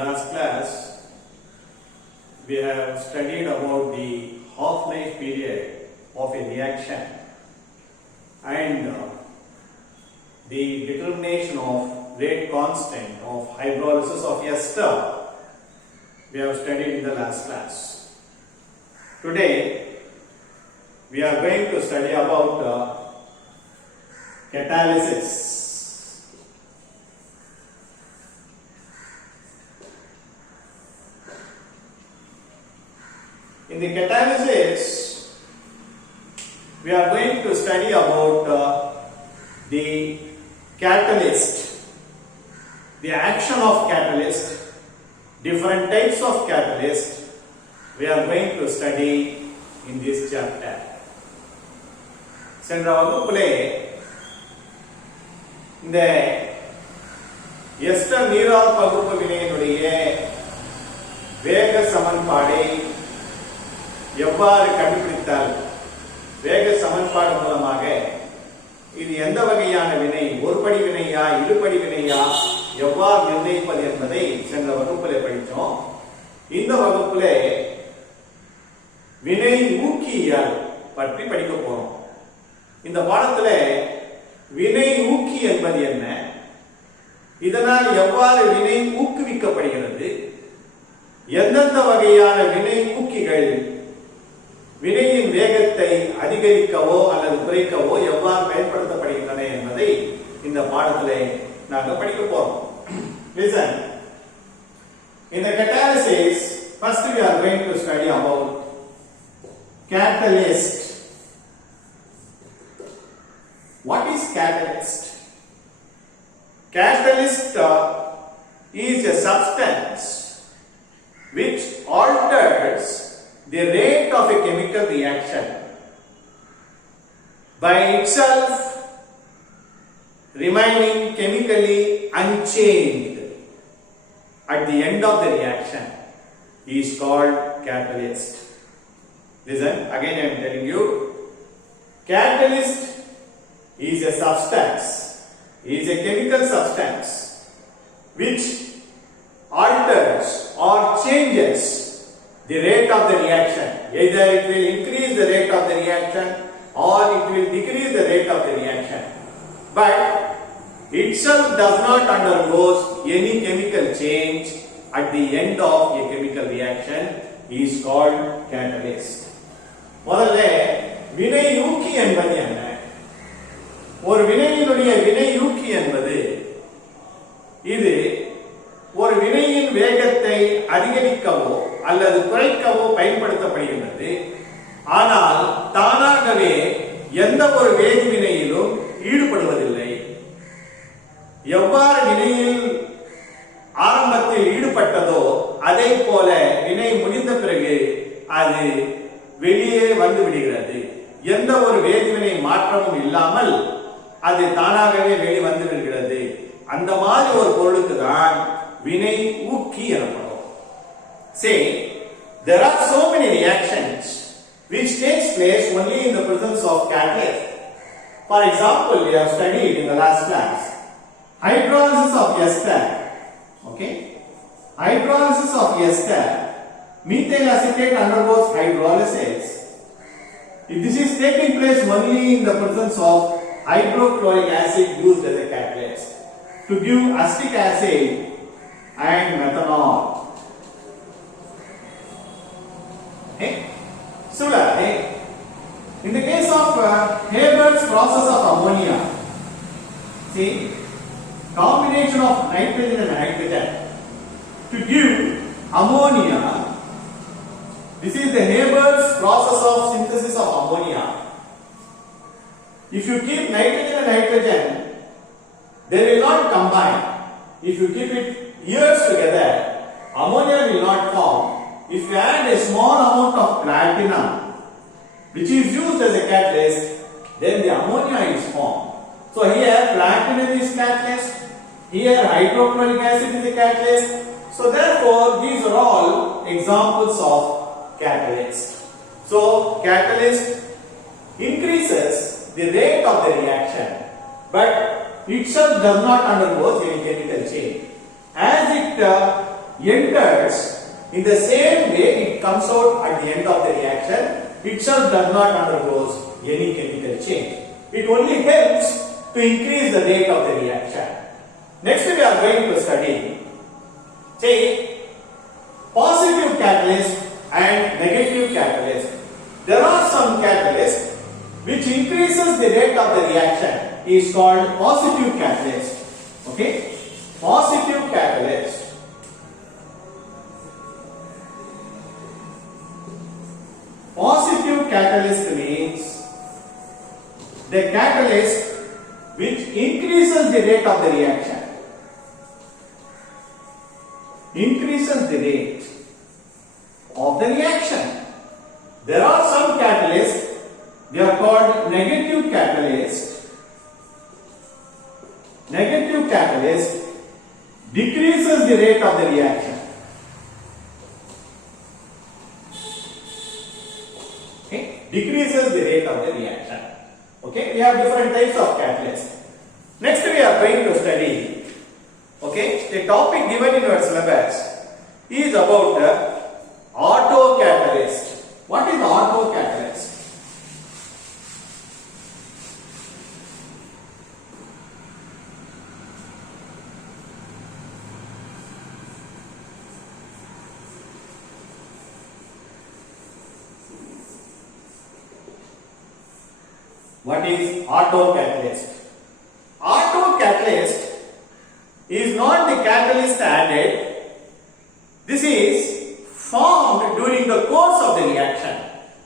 last class, we have studied about the half-life period of a reaction and the determination of rate constant of hydrolysis of ester. We have studied in the last class. Today, we are going to study about catalysis. In the catalysis, we are going to study about the catalyst, the action of catalyst, different types of catalyst. We are going to study in this chapter. சென்ற வகுப்பிலே இந்த ester நீரால் பகுப்பு வினையினுடைய வேக சமன்பாடை எவ்வாறு கண்டுபிடித்தால் வேக சமன்பாடு மூலமாக இது எந்த வகையான வினை, ஒருபடி வினையா இருபடி வினையா எவ்வாறு நிர்ணயிப்பது என்பதை சென்ற வகுப்பிலே படித்தோம். இந்த வகுப்பிலே வினை ஊக்கியியல் பற்றி படிக்க போறோம். இந்த பாடத்திலே வினை ஊக்கி என்பது என்ன, இதனால் எவ்வாறு வினை ஊக்குவிக்கப்படுகிறது, எந்தெந்த வகையான வினை ஊக்கிகள் வினையின் வேகத்தை அதிகரிக்கவோ அல்லது குறைக்கவோ எவ்வாறு பயன்படுத்தப்படுகின்றன என்பதை இந்த பாடத்திலே நாங்கள் படிக்க போறோம். Listen. In the catalysis, first we are going to study about catalyst. What is catalyst? Catalyst is a substance which alters the rate of a chemical reaction by itself remaining chemically unchanged at the end of the reaction is called catalyst. Listen, again I am telling you, catalyst is a substance, is a chemical substance which alters or changes the rate of the reaction. Either it will increase the rate of the reaction or it will decrease the rate of the reaction. But itself does not undergo any chemical change at the end of a chemical reaction is called catalyst. முதல்ல வினையூக்கி என்பது என்ன? ஒரு வினையினுடைய வினையூக்கி என்பது இது ஒரு வினையின் வேகத்தை அதிகரிக்கவோ அல்லது குறைக்கவோ பயன்படுத்தப்படுகிறது. ஆனால் தானாகவே எந்த ஒரு வேதிவினையிலும் ஈடுபடுவதில்லை. எவ்வாறு வினையில் ஆரம்பத்தில் ஈடுபட்டதோ அதே போல வினை முடிந்த பிறகு அது வெளியே வந்து விடுகிறது. எந்த ஒரு வேதிவினை மாற்றமும் இல்லாமல் அது தானாகவே வெளியே வந்து விடுகிறது. அந்த மாதிரி ஒரு பொருளுக்கு தான் வினை ஊக்கி எனப்படும். Say, there are so many reactions which takes place only in the presence of catalyst. For example, we have studied in the last class hydrolysis of ester. Okay, hydrolysis of ester, methyl acetate undergoes hydrolysis. If this is taking place only in the presence of hydrochloric acid used as a catalyst to give acetic acid and methanol. Okay? Similarly, in the case of Haber's process of ammonia, see, combination of nitrogen and hydrogen to give ammonia. This is the Haber's process of synthesis of ammonia. If you keep nitrogen and hydrogen, they will not combine. If you keep it years together, ammonia will not form. If you add a small amount of platinum, which is used as a catalyst, then the ammonia is formed. So here platinum is catalyst, here hydrochloric acid is a catalyst. So therefore these are all examples of catalyst. So catalyst increases the rate of the reaction, but itself does not undergo any chemical change. As it enters in the same way it comes out at the end of the reaction, itself does not undergoes any chemical change. It only helps to increase the rate of the reaction. Next we are going to study, say, positive catalyst and negative catalyst. There are some catalysts which increases the rate of the reaction is called positive catalyst. Okay? Positive catalyst. Positive catalyst means the catalyst which increases the rate of the reaction. Increases the rate of the reaction. There are some catalysts, they are called negative catalyst. Negative catalyst decreases the rate of the reaction. Okay? Decreases the rate of the reaction. Okay? We have different types of catalysts. Next we are going to study, okay, the topic given in your syllabus is about autocatalyst. What is autocatalyst? What is autocatalyst? Autocatalyst is not the catalyst added. This is formed during the course of the reaction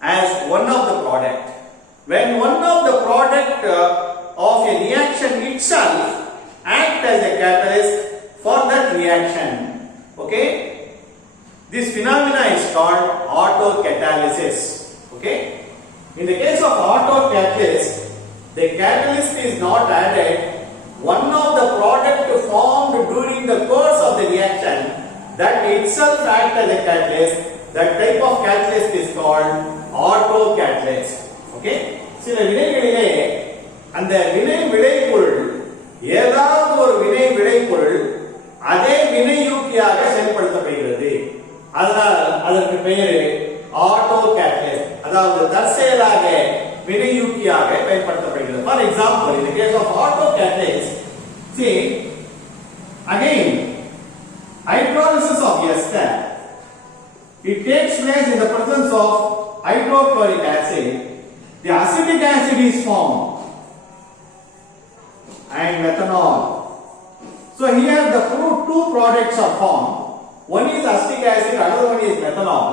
as one of the product. When one of the product of a reaction itself act as a catalyst for that reaction, okay, this phenomena is called autocatalysis. Okay, in the case of autocatalyst, the catalyst is not added. One of the product formed during the course of the reaction that itself acts as a catalyst. That type of catalyst is called autocatalyst. Okay? சில வினைகளிலே அந்த வினை விளைபொருள் ஏதாவது ஒரு வினை விளைபொருள் அதே வினையூக்கியாக செயல்படுத்தப்படுகிறது. அதனால் அதற்கு பெயர் autocatalyst. அதாவது தற்செயலாக வினையூக்கியாக பயன்படுத்தப்படுகிறது. For example, in the case of autocatalyst, see, again, hydrolysis of ester, it takes place in the presence of hydrochloric acid. The acetic acid is formed and methanol. So here the two products are formed. One is acetic acid, another one is methanol.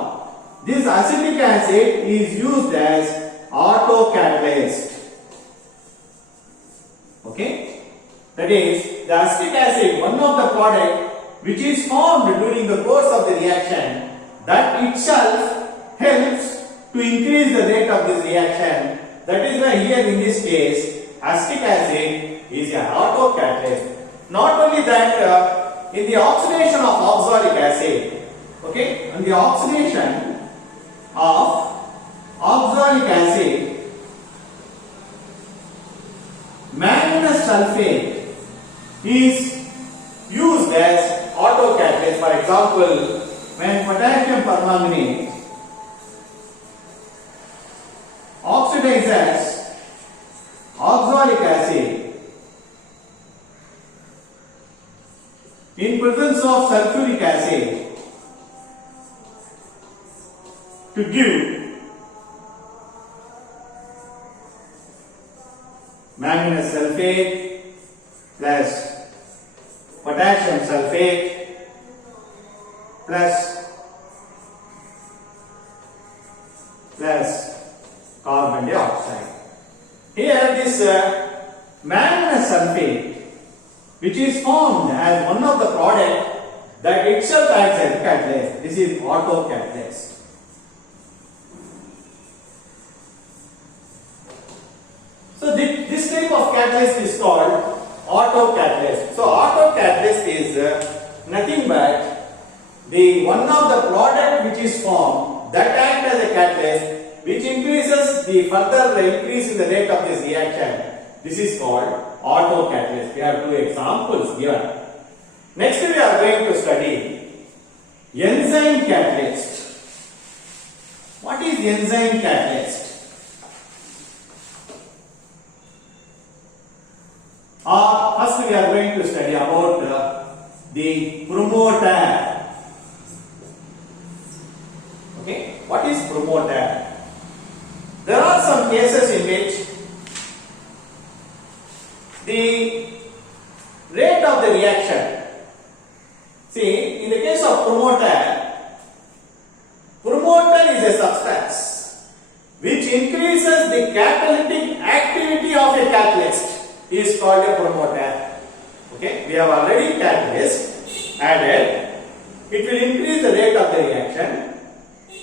This acetic acid is used as autocatalyst. Okay? That is, the acetic acid, one of the product which is formed during the course of the reaction, that itself helps to increase the rate of this reaction. That is why here in this case, acetic acid is an autocatalyst. Not only that, in the oxidation of oxalic acid, okay, in the oxidation of oxalic acid, manganese sulfate is used as autocatalyst. For example, when potassium permanganate oxidizes oxalic acid in presence of sulfuric acid to give manganese sulfate plus potassium sulfate plus carbon dioxide. Here this manganese sulfate, which is formed as one of the product that itself acts as a catalyst. This is autocatalyst. So this type of catalyst is called autocatalyst. So autocatalyst is nothing but the one of the product which is formed that act as a catalyst, which increases the further increase in the rate of this reaction. This is called autocatalyst. We have two examples given. Next we are going to study enzyme catalyst. What is enzyme catalyst? First we are going to study about the promoter. Okay, what is promoter? There are some cases in which the rate of the reaction, see, in the case of promoter is a substance which increases the catalytic activity of a catalyst is called a promoter. Okay, we have already catalyst added, it will increase the rate of the reaction.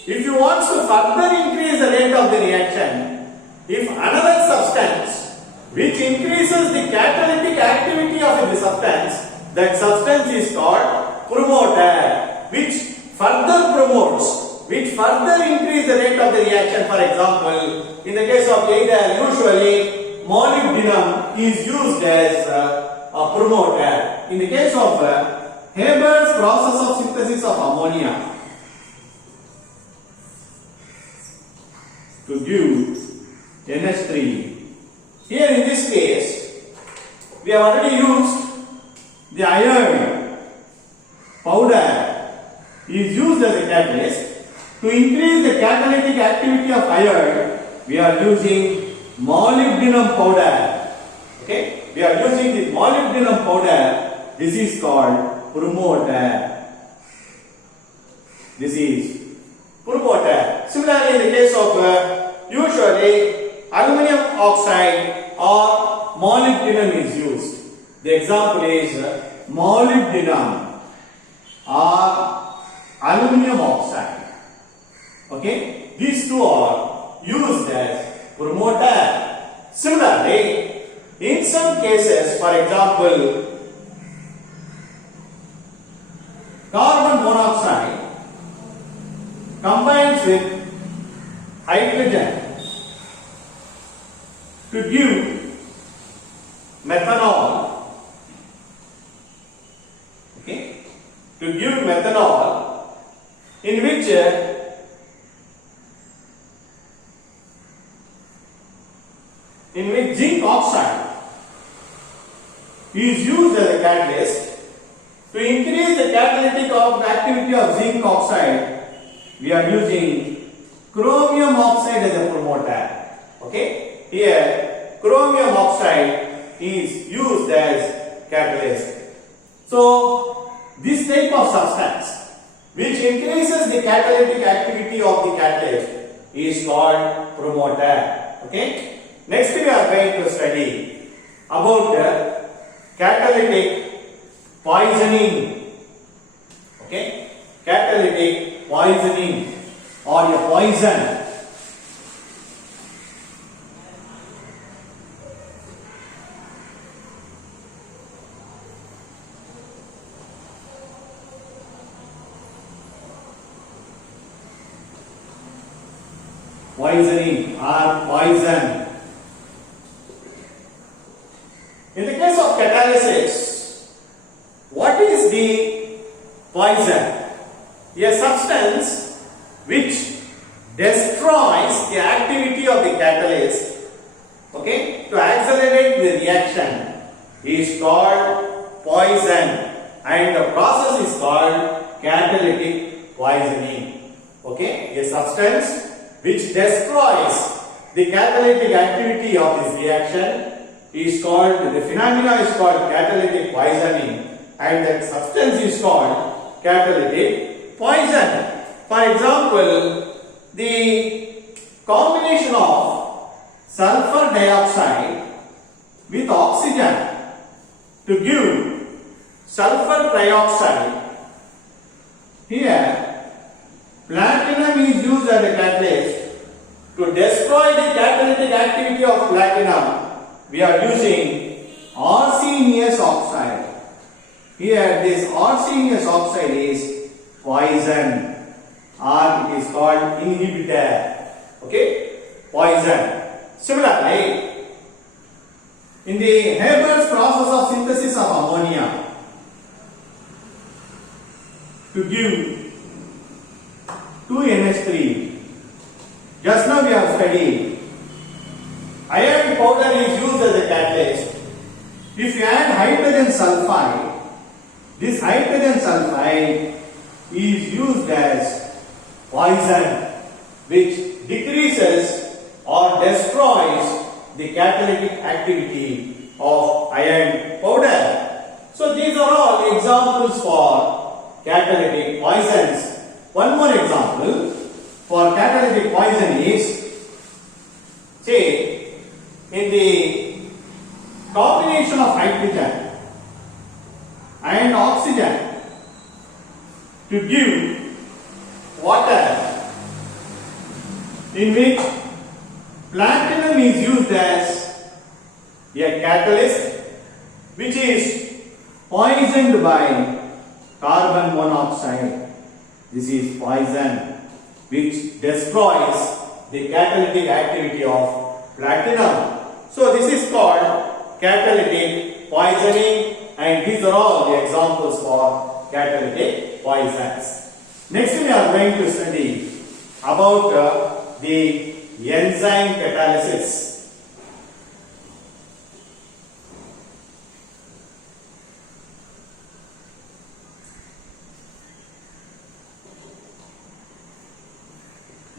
If you want to further increase the rate of the reaction, if another substance which increases the catalytic activity of the substance, that substance is called promoter, which further promotes, which further increase the rate of the reaction. For example, in the case of either, usually molybdenum is used as a promoter. In the case of Haber's process of synthesis of ammonia, to give NH3. Here in this case, we have already used the iron powder is used as a catalyst. To increase the catalytic activity of iron, we are using molybdenum powder. Okay, we are using the molybdenum powder. This is called promoter. This is promoter. Similarly, in the case of usually aluminum oxide or molybdenum is used. The example is molybdenum or aluminum oxide. Okay, these two are used as promoter. Similarly, in some cases, for example, carbon monoxide combines with hydrogen to give methanol. Okay, to give methanol, in which zinc oxide is used as a catalyst. To increase the catalytic activity of zinc oxide, we are using chromium oxide as a promoter. Okay, here chromium oxide is used as catalyst. So this type of substance which increases the catalytic activity of the catalyst is called promoter. Okay, next we are going to study about catalytic poisoning. Okay, catalytic poisoning or a poison. Poisoning or poison. In the case of catalysis, what is the poison? A substance which destroys the activity of the catalyst, okay, to accelerate the reaction is called poison, and the process is called catalytic poisoning. Okay, a substance which destroys the catalytic activity of this reaction is called, the phenomena is called catalytic poisoning, and that substance is called catalytic poison. For example, the combination of sulfur dioxide with oxygen to give sulfur trioxide. Here, platinum is used as a catalyst. To destroy the catalytic activity of platinum, we are using arsenious oxide. Here, this arsenious oxide is poison, or it is called inhibitor. Okay, poison. Similarly, in the Haber's process of synthesis of ammonia, to give 2NH3. Just now we have studied iron powder is used as a catalyst. If you add hydrogen sulfide, this hydrogen sulfide is used as poison, which decreases or destroys the catalytic activity of iron powder. So these are all examples for catalytic poisons. One more example for catalytic poison is, say, in the combination of hydrogen and oxygen to give water, in which platinum is used as a catalyst which is poisoned by carbon monoxide. This is poison which destroys the catalytic activity of platinum. So this is called catalytic poisoning, and these are all the examples for catalytic poisons. Next we are going to study about the enzyme catalysis.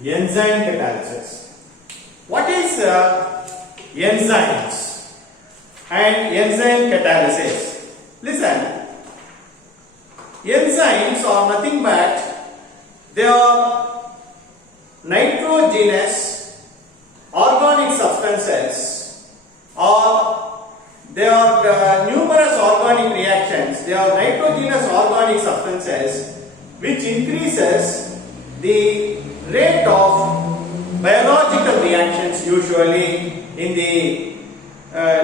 Enzyme catalysis. What is enzymes and enzyme catalysis? Listen, enzymes are nothing but they are nitrogenous organic substances, or they are numerous organic reactions. They are nitrogenous organic substances which increases the rate of biological reactions usually in the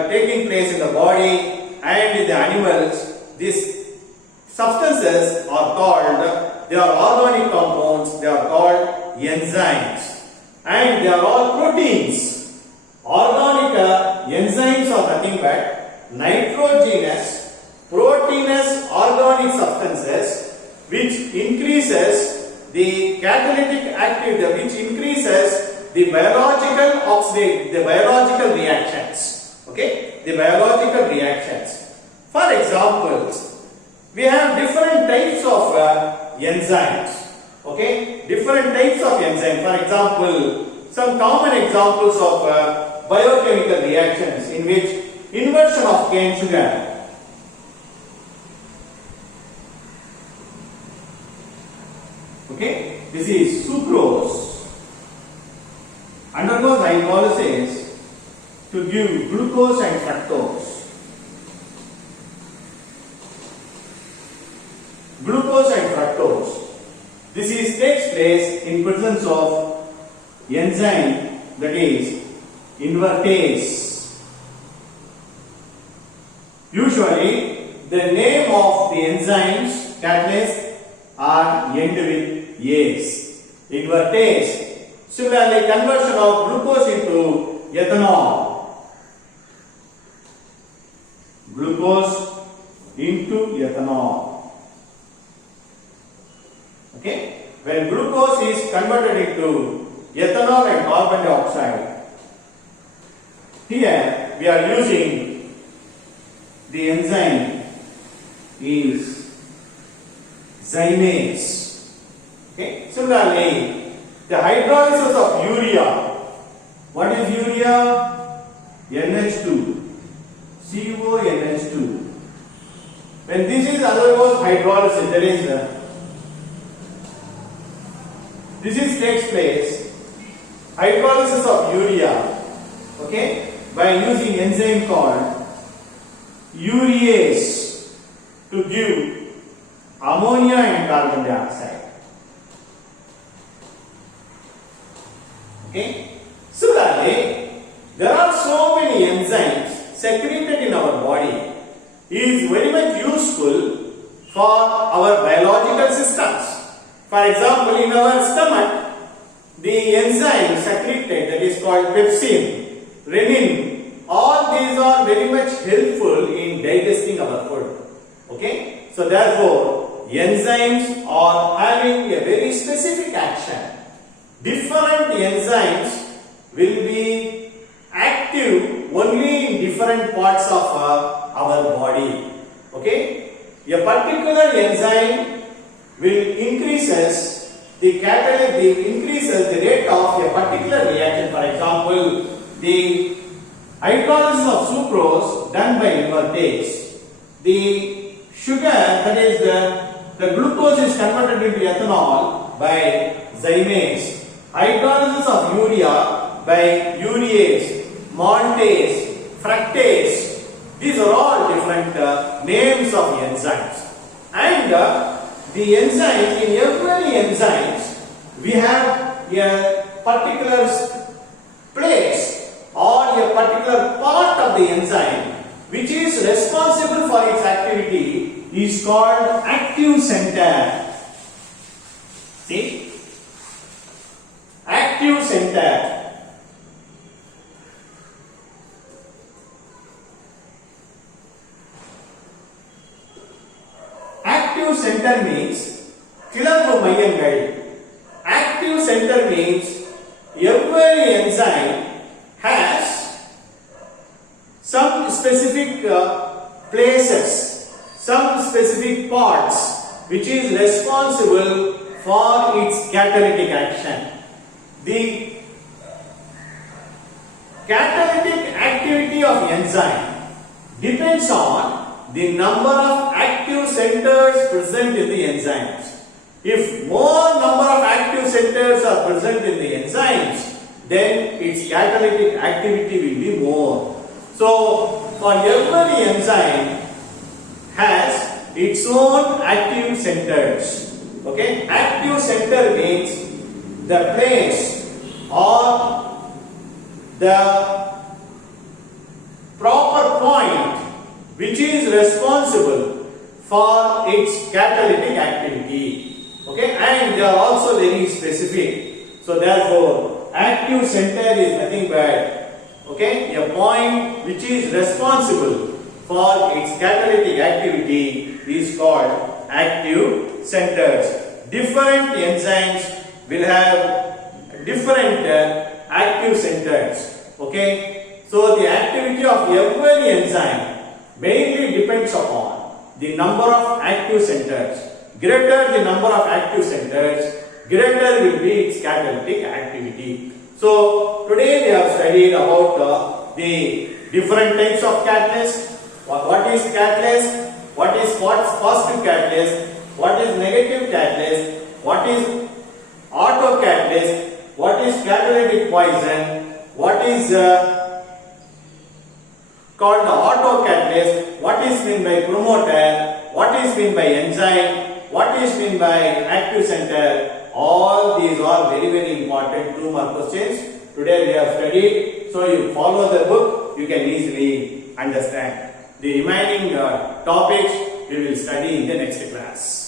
taking place in the body and in the animals. These substances are called, they are organic compounds, they are called enzymes, and they are all proteins. Organic enzymes are nothing but nitrogenous, proteinous organic substances which increases the catalytic activity, which increases the biological oxidation, the biological reactions. Okay, the biological reactions. For examples, we have different types of enzymes. Okay, different types of enzymes. For example, some common examples of biochemical reactions in which inversion of cane sugar. Okay, this is sucrose undergoes hydrolysis to give glucose and fructose. Glucose and fructose. This takes place in presence of enzyme, that is invertase. Usually, the name of the enzymes catalysts are end with ase. Invertase. Similarly, conversion of glucose into ethanol. Glucose into ethanol. Okay? When glucose is converted into ethanol and carbon dioxide, here we are using the enzyme is zymase. Okay. Similarly, the hydrolysis of urea. What is urea? NH2, CONH2. When this is undergoes hydrolysis, there is takes place hydrolysis of urea. Okay, by using enzyme called urease to give ammonia and carbon dioxide. Okay. Similarly, there are so many enzymes secreted in our body. It is very much useful for our biological systems. For example, in our stomach, the enzyme secreted, that is called pepsin, renin, all these are very much helpful in digesting our food. Okay. So therefore, enzymes are having a very specific action. Different enzymes will be active only in different parts of our body. Okay? A particular enzyme will increases the rate of a particular reaction. For example, the hydrolysis of sucrose done by invertase, the sugar, that is the glucose, is converted into ethanol by zymase. Hydrolysis of urea by urease, maltase, fructase. These are all different names of enzymes. And the enzymes, in every enzymes, we have a particular place or a particular part of the enzyme which is responsible for its activity is called active center. See? Active center. Active center means kilambu mayyangal. Active center means every enzyme has some specific places, some specific parts which is responsible for its catalytic action. The catalytic activity of enzyme depends on the number of active centers present in the enzymes. If more number of active centers are present in the enzymes, then its catalytic activity will be more. So, for every enzyme has its own active centers. Okay, active center means the place or the proper point which is responsible for its catalytic activity. Okay, and they are also very specific. So therefore, active center is nothing but, okay, a point which is responsible for its catalytic activity is called active centers. Different enzymes will have different active centers. Okay, so the activity of every enzyme mainly depends upon the number of active centers. Greater the number of active centers, greater will be its catalytic activity. So today we have studied about the different types of catalyst. What is catalyst? What is positive catalyst? What is negative catalyst? What is autocatalyst? What is catalytic poison? What is called the autocatalyst? What is meant by promoter? What is meant by enzyme? What is meant by active center? All these are very, very important 2 mark questions. Today we have studied. So you follow the book, you can easily understand. The remaining topics we will study in the next class.